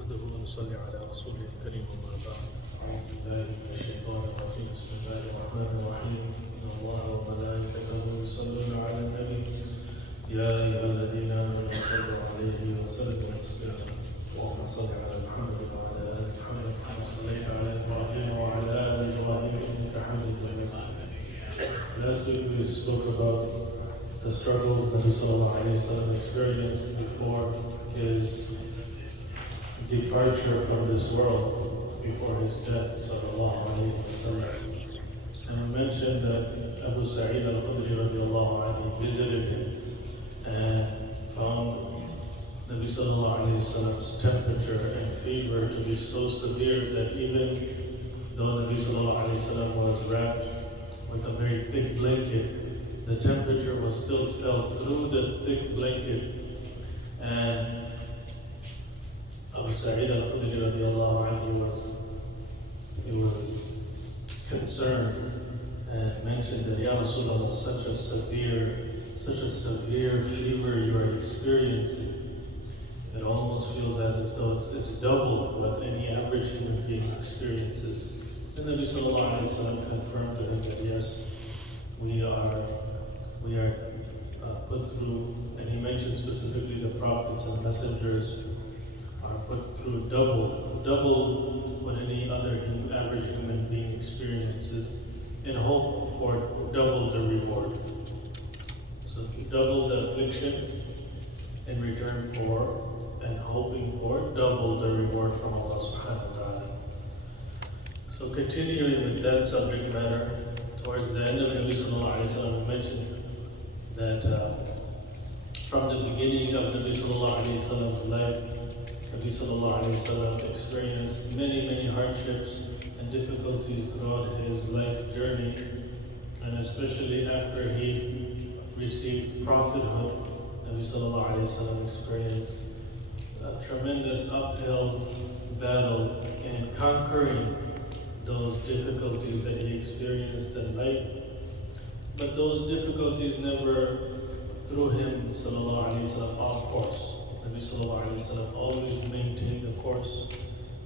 نحمده ونصلي على رسوله الكريم وما بعد. أعوذ بالله من الشيطان الرجيم. بسم الله الرحمن الرحيم. إن الله وملائكته يصلون على النبي يا أيها الذين آمنوا صلوا عليه وسلموا تسليما. اللهم صل على محمد وعلى آل محمد كما صليت على إبراهيم وعلى آل إبراهيم إنك حميد مجيد. Last week we spoke about the struggles Nabi Sallallahu Alaihi Wasallam experienced before his departure from this world, before his death, Sallallahu Alaihi Wasallam. And we mentioned that Abu Sa'id al-Khudri radiallahu anhu visited him and found Nabi Sallallahu Alaihi Wasallam's temperature and fever to be so severe that even though Nabi Sallallahu Alaihi Wasallam was wrapped with a very thick blanket, the temperature was still felt through the thick blanket. And Abu Sa'id al-Khudri radiallahu anhu was concerned and mentioned that, Ya Rasulullah, such a severe fever you are experiencing. It almost feels as if though it's double what any average human being experiences. And Nabi Sallallahu Alaihi Wasallam confirmed to him that yes, we are put through, and he mentioned specifically the prophets and messengers are put through double what any other average human being experiences, in hope for double the reward. So double the affliction in return for and hoping for double the reward from Allah subhanahu wa ta'ala. So continuing with that subject matter, towards the end of Nabi Sallallahu Alaihi Wasallam, we mentioned that from the beginning of Nabi Sallallahu Alaihi Wasallam's life, Nabi Sallallahu Alaihi Wasallam experienced many hardships and difficulties throughout his life journey, and especially after he received prophethood, Nabi Sallallahu Alaihi Wasallam experienced a tremendous uphill battle in conquering those difficulties that he experienced in life. But those difficulties never threw him, Sallallahu Alaihi Wasallam, off course. Nabi Sallallahu Alaihi Wasallam always maintained the course.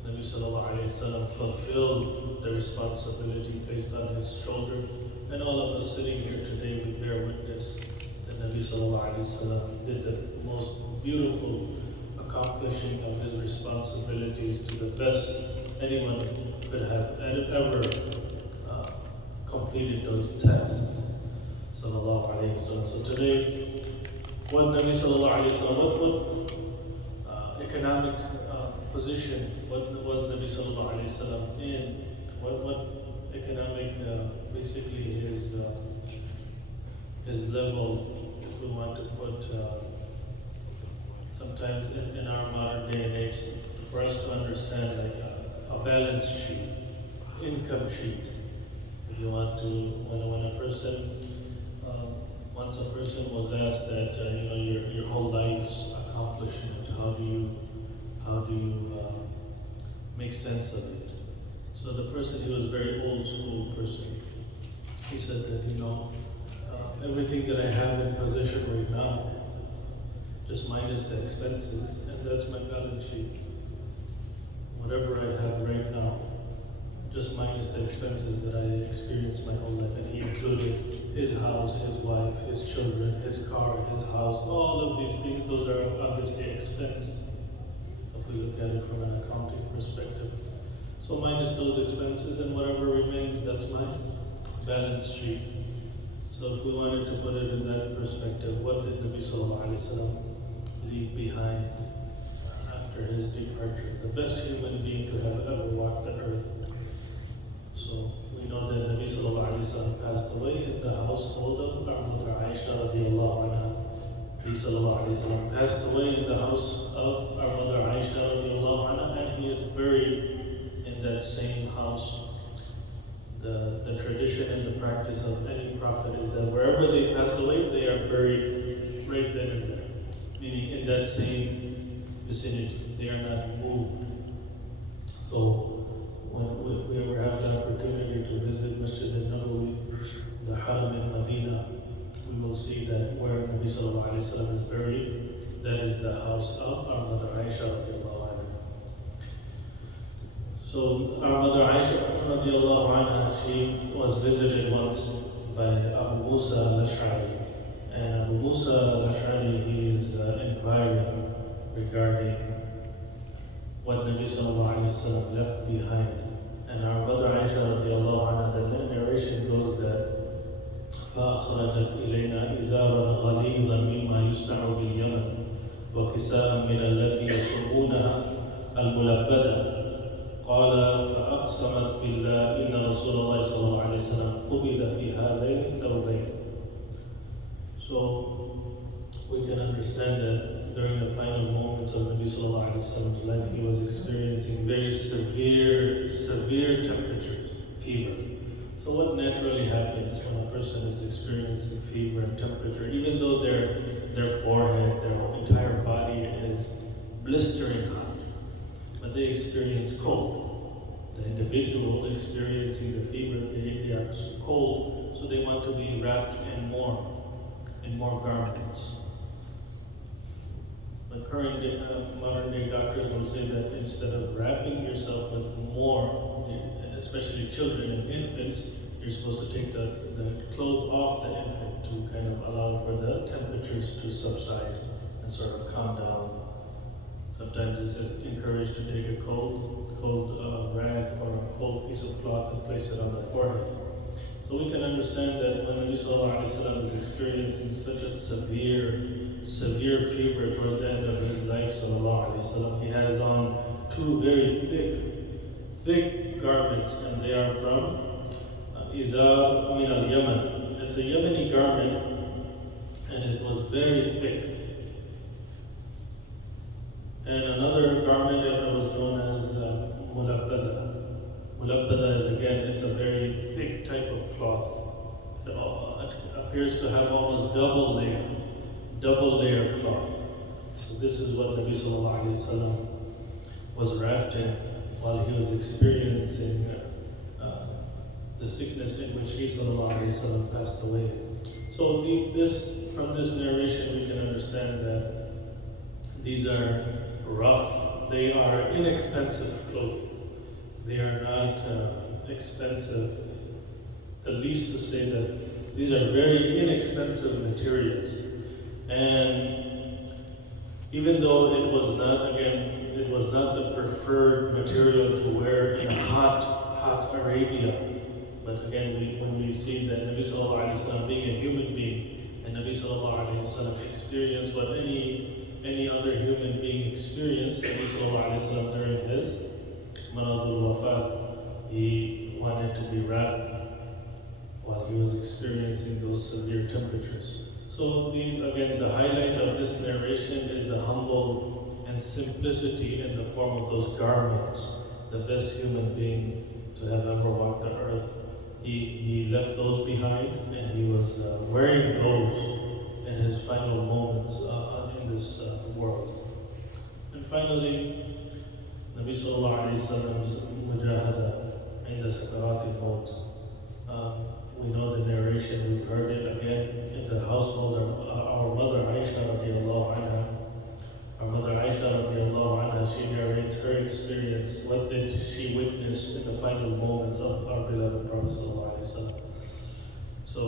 Nabi Sallallahu Alaihi Wasallam fulfilled the responsibility placed on his shoulder. And all of us sitting here today, we bear witness that Nabi Sallallahu Alaihi Wasallam did the most beautiful accomplishing of his responsibilities to the best anyone could have ever completed those tasks. Sallallahu Alaihi Wasallam. So today, what Nabi Sallallahu Alaihi Wasallam, what economic position, what was Nabi Sallallahu Alaihi Wasallam in? What economic, basically his level, if we want to put, sometimes in our modern day and age, for us to understand like a balance sheet, income sheet. If you want to, when a person, once a person was asked that, your whole life's accomplishment, how do you make sense of it? So the person, he was a very old school person. He said that, everything that I have in possession right now, just minus the expenses, and that's my balance sheet. Whatever I have right now, just minus the expenses that I experienced my whole life. And he included his house, his wife, his children, his car, his house, all of these things. Those are obviously expense, if we look at it from an accounting perspective. So minus those expenses, and whatever remains, that's my balance sheet. So if we wanted to put it in that perspective, what did Nabi Sallallahu Alaihi Wasallam leave behind after his departure? The best human being to have ever walked the earth. So we know that Nabi Sallallahu Alaihi Wasallam passed away in the household of Mother Aisha radiallahu anha. Nabi Sallallahu Alaihi Wasallam passed away in the house of our Mother Aisha radiallahu anha, and he is buried in that same house. The tradition and the practice of any prophet is that wherever they pass away, they are buried right then and there. Meaning in that same vicinity, they are not moved. So if we ever have the opportunity to visit Masjid al-Nabawi, the Haram in Medina, we will see that where Nabi Sallallahu Alaihi Wasallam is buried, that is the house of our Mother Aisha radiallahu anha. So our mother Aisha radiallahu anha, she was visited once by Abu Musa al-Ash'ari. And Abu Musa al-Ash'ari, he is inquiring regarding what Nabi sallallahu alayhi wa sallam left behind. And our mother Aisha radiallahu anha, the narration goes that فأخرجت إلينا إزارا غليظا مما يصنع باليمن وكساء من التي يصبونها الملبدة قال فأقسمت بالله إن رسول الله صلى الله عليه وسلم قبض في هذين الثوبين. So we can understand that during the final moments of Nabi sallallahu alaihi wasallam's life, he was experiencing very severe temperature, fever. So what naturally happens when a person is experiencing fever and temperature, even though their forehead, their entire body is blistering hot, but they experience cold. The individual experiencing the fever, they are cold, so they want to be wrapped in more garments. But modern day doctors will say that instead of wrapping yourself with more, especially children and infants, you're supposed to take the clothes off the infant to kind of allow for the temperatures to subside and sort of calm down. Sometimes it's encouraged to take a cold rag or a cold piece of cloth and place it on the forehead. So we can understand that when Nabi sallallahu alaihi wasallam is experiencing such a severe fever towards the end of his life, sallallahu alaihi wasallam, he has on two very thick garments, and they are from Izar min al-Yaman. It's a Yemeni garment, and it was very thick. And another garment that was known as Mulabbada. Mulabbada is, again, it's a very thick type of cloth. It appears to have almost double layer cloth. So this is what Nabi sallallahu alaihi wasallam was wrapped in while he was experiencing the sickness in which he sallallahu alaihi wasallam passed away. So from this narration we can understand that these are rough, they are inexpensive clothing. They are not expensive. The least to say that these are very inexpensive materials. And even though it was not the preferred material to wear in hot Arabia, but again, when we see that Nabi sallallahu alaihi wasallam being a human being, and Nabi sallallahu alaihi wasallam experienced what any other human being experienced, Nabi sallallahu alaihi wasallam during his maradul wafat, he wanted to be wrapped while he was experiencing those severe temperatures. So again, the highlight of this narration is the humble and simplicity in the form of those garments. The best human being to have ever walked the earth, he left those behind, and he was wearing those in his final moments in this world. And finally, Nabi sallallahu alayhi wa sallam's mujahada in the Sakarat al-Maut. We know the narration, we've heard it again in the household of our mother Aisha radiallahu anha. Our mother Aisha radiallahu anha, she narrates her experience. What did she witness in the final moments of our beloved Prophet sallallahu alaihi wasallam? So,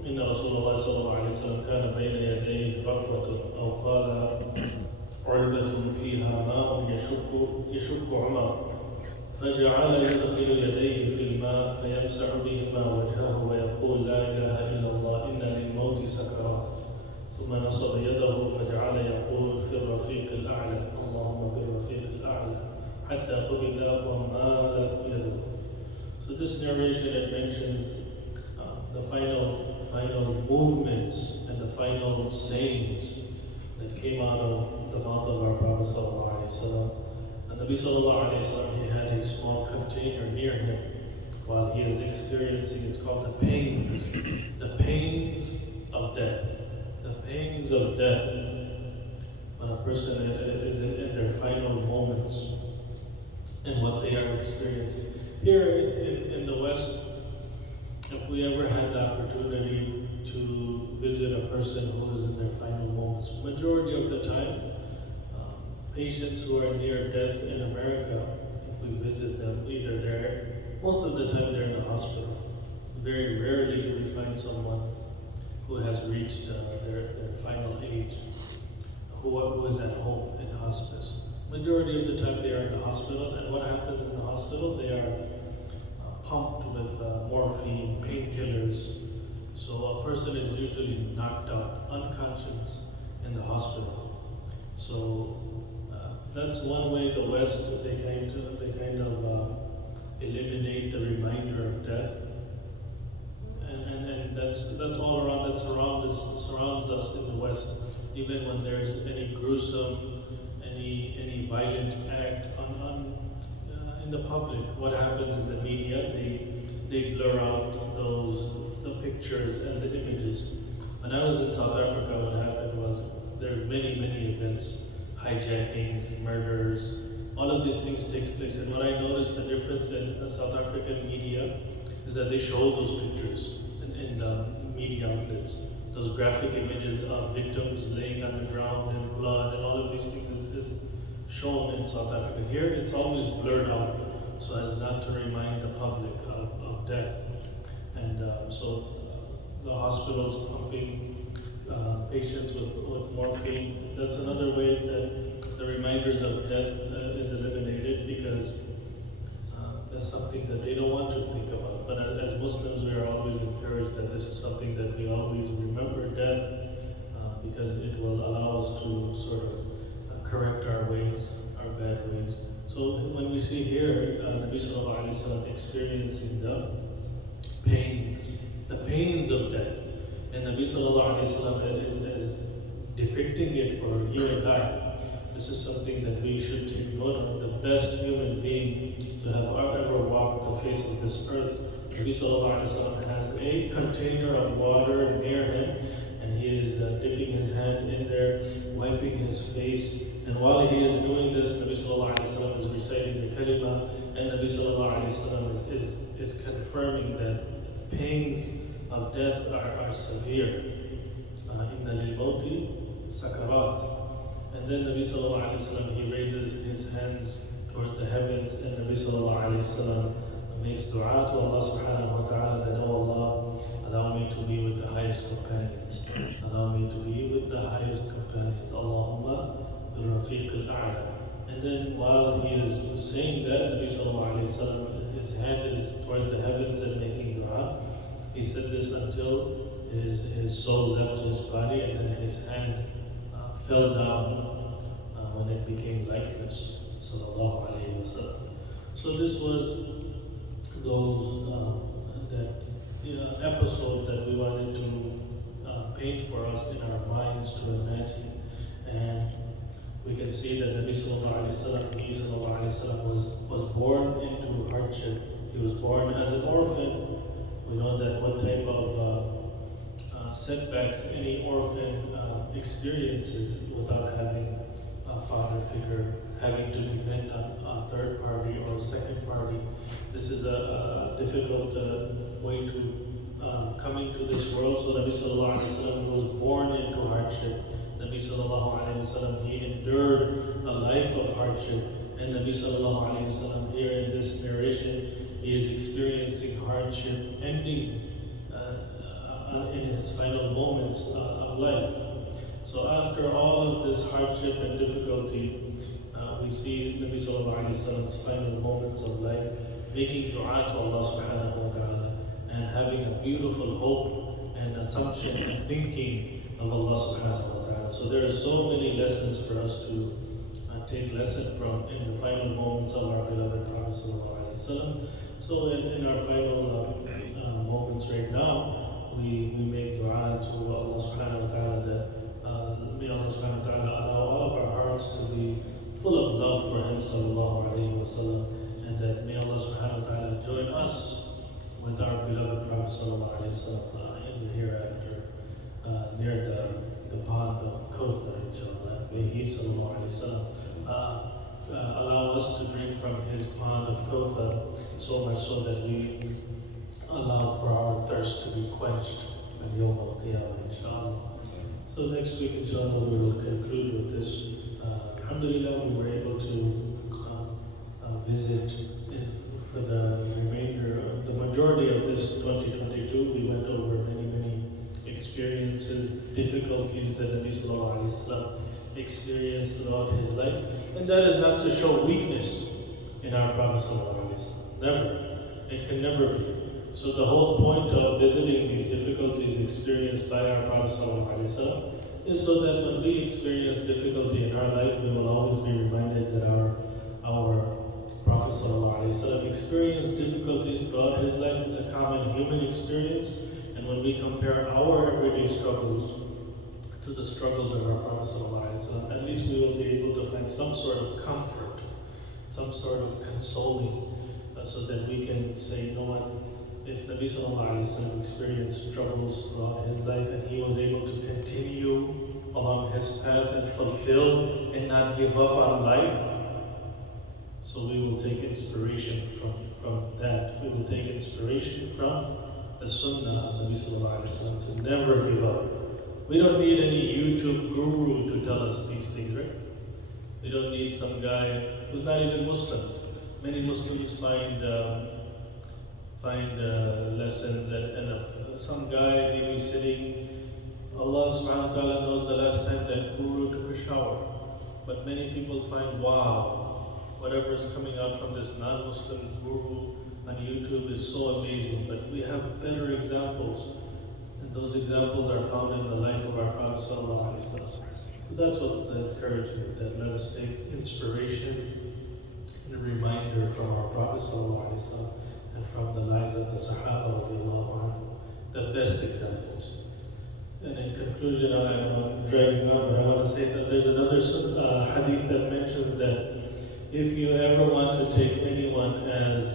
إن رسول الله صلى الله عليه وسلم كان بين يديه ركوة أو قال علبة فيها ماء يشك عمر فجعل يدخل يديه في الماء فيمسح بهما وجهه ويقول لا إله إلا الله إن للموت سكرات ثم نصب يده فجعل يقول في الرفيق الأعلى اللهم بالرفيق الأعلى حتى قبل ومالت يده. So this narration, it mentions the final movements and the final sayings that came out of the mouth of our Prophet sallallahu alaihi wasallam. And Nabi sallallahu alaihi wasallam, he had a small container near him while he is experiencing, it's called the pains of death. The pains of death, when a person is in their final moments and what they are experiencing. Here in the West, if we ever had the opportunity to visit a person who is in their final moments, majority of the time, patients who are near death in America, if we visit them, either there, most of the time they're in the hospital. Very rarely do we find someone who has reached their final age, who is at home in hospice. Majority of the time they are in the hospital, and what happens in the hospital? They are pumped with morphine, painkillers. So a person is usually knocked out, unconscious in the hospital. So that's one way the West, they kind of eliminate the reminder of death. And that's all around, that surrounds us in the West. Even when there's any gruesome, any violent act in the public, what happens in the media, they blur out the pictures and the images. When I was in South Africa, what happened was there were many events, hijackings, murders, all of these things take place. And what I noticed, the difference in the South African media is that they show those pictures in the media outlets. Those graphic images of victims laying on the ground in blood and all of these things is shown in South Africa. Here it's always blurred out so as not to remind the public of death. And so the hospitals pumping patients with morphine, that's another way that the reminders of death is eliminated, because that's something that they don't want to think about. But as Muslims, we are always encouraged that this is something that we always remember death, because it will allow us to sort of correct our ways, our bad ways. So when we see here Nabi Sallallahu Alaihi Wasallam experiencing the pains of death, and Nabi Sallallahu Alaihi Wasallam is depicting it for you and I. This is something that we should take note of. The best human being to have ever walked the face of this earth, Nabi Sallallahu Alaihi Wasallam, has a container of water near him, and he is dipping his hand in there, wiping his face. And while he is doing this, Nabi Sallallahu Alaihi Wasallam is reciting the kalima, and Nabi Sallallahu Alaihi Wasallam is confirming that pains of death are severe. Inna lil-mawti sakarat. And then Nabi Sallallahu Alaihi Wasallam, he raises his hands towards the heavens, and Nabi Sallallahu Alaihi Wasallam makes dua to Allah Subhanahu wa Ta'ala that, oh Allah, allow me to be with the highest companions. Allow me to be with the highest companions. Allahumma bil-rafiq al-a'la. And then while he is saying that, Nabi Sallallahu Alaihi Wasallam, his hand is towards the heavens and making dua. He said this until his soul left his body, and then his hand fell down when it became lifeless. Sallallahu Alaihi Wasallam. So this was that episode that we wanted to paint for us in our minds to imagine. And we can see that Nabi Sallallahu Alaihi Wasallam was born into hardship. He was born as an orphan. We know that what type of setbacks any orphan experiences without having a father figure, having to depend on third party or second party. This is a difficult way to come into this world. So Nabi Sallallahu Alaihi Wasallam was born into hardship. Nabi Sallallahu Alaihi Wasallam, he endured a life of hardship. And Nabi Sallallahu Alaihi Wasallam, here in this narration, he is experiencing hardship ending in his final moments of life. So after all of this hardship and difficulty, we see Nabi Sallallahu Alaihi Wasallam's final moments of life, making dua to Allah Subhanahu wa Ta'ala, and having a beautiful hope and assumption and thinking of Allah Subhanahu wa Ta'ala. So there are so many lessons for us to take lesson from in the final moments of our beloved Prophet Sallallahu Alaihi Wasallam. So in our final moments right now, we make dua to Allah Subhanahu wa Ta'ala that may Allah Subhanahu wa Ta'ala allow all of our hearts to be full of love for Him Sallallahu Alaihi Wasallam, and that may Allah Subhanahu wa Ta'ala join us with our beloved Prophet Sallallahu Alaihi Wasallam in the hereafter, near the pond of Kauthar, inshallah. May He Sallallahu Alaihi Wasallam allow us to drink from His pond of Kauthar, so much so that we allow for our thirst to be quenched on Yawm al-Qiyamah, inshallah. So next week, inshallah, we will conclude with this. Alhamdulillah, we were able to visit this 2022, we went over many experiences, difficulties that Nabi Sallallahu Alaihi Wasallam experienced throughout his life. And that is not to show weakness in our Prophet Sallallahu Alaihi Wasallam. Never. It can never be. So the whole point of visiting these difficulties experienced by our Prophet Sallallahu Alaihi Wasallam is so that when we experience difficulty in our life, we will always be reminded that our Prophet ﷺ experienced difficulties throughout his life. It's a common human experience. And when we compare our everyday struggles to the struggles of our Prophet ﷺ, at least we will be able to find some sort of comfort, some sort of consoling, so that we can say, you know what, if Nabi ﷺ experienced struggles throughout his life and he was able to continue along his path and fulfill and not give up on life, so we will take inspiration from that. We will take inspiration from the Sunnah of Nabi Sallallahu Alaihi Wasallam to never give up. We don't need any YouTube guru to tell us these things, right? We don't need some guy who's not even Muslim. Many Muslims find lessons and some guy maybe sitting. Allah subhanahu wa ta'ala knows the last time that guru took a shower. But many people find, wow, whatever is coming out from this non-Muslim guru on YouTube is so amazing. But we have better examples, and those examples are found in the life of our Prophet Sallallahu Alaihi Wasallam. So that's what's the encouragement, that let us take inspiration and a reminder from our Prophet Sallallahu Alaihi Wasallam and from the lives of the Sahaba radiallahu anhu, the best examples. And in conclusion, I'm dragging on, but I want to say that there's another hadith that mentions that if you ever want to take anyone as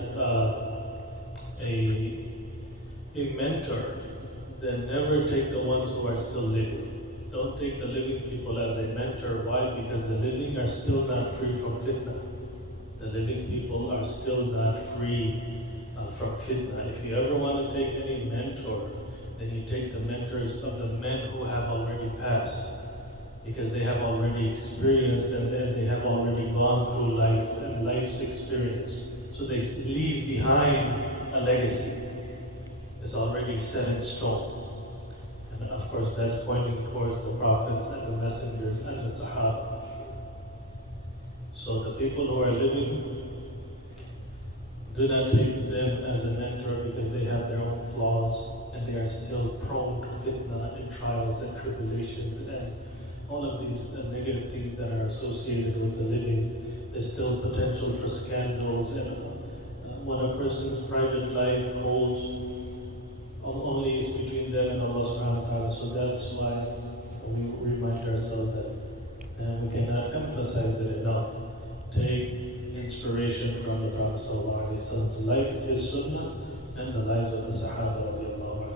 a mentor, then never take the ones who are still living. Don't take the living people as a mentor. Why? Because the living are still not free from fitna. The living people are still not free from fitna. If you ever want to take any mentor, then you take the mentors of the men who have already passed, because they have already experienced and they have already gone through life and life's experience. So they leave behind a legacy. It's already set in stone. And of course that's pointing towards the prophets and the messengers and the Sahaba. So the people who are living, do not take them as a mentor, because they have their own flaws and they are still prone to fitna and trials and tribulations and all of these negative things that are associated with the living. There's still potential for scandals, and when a person's private life holds only is between them and Allah subhanahu wa ta'ala. So that's why we remind ourselves that we cannot emphasize it enough. Take inspiration from the Prophet sallallahu alaihi wasallam's life, his sunnah, and the lives of the Sahaba radiallahu anhu.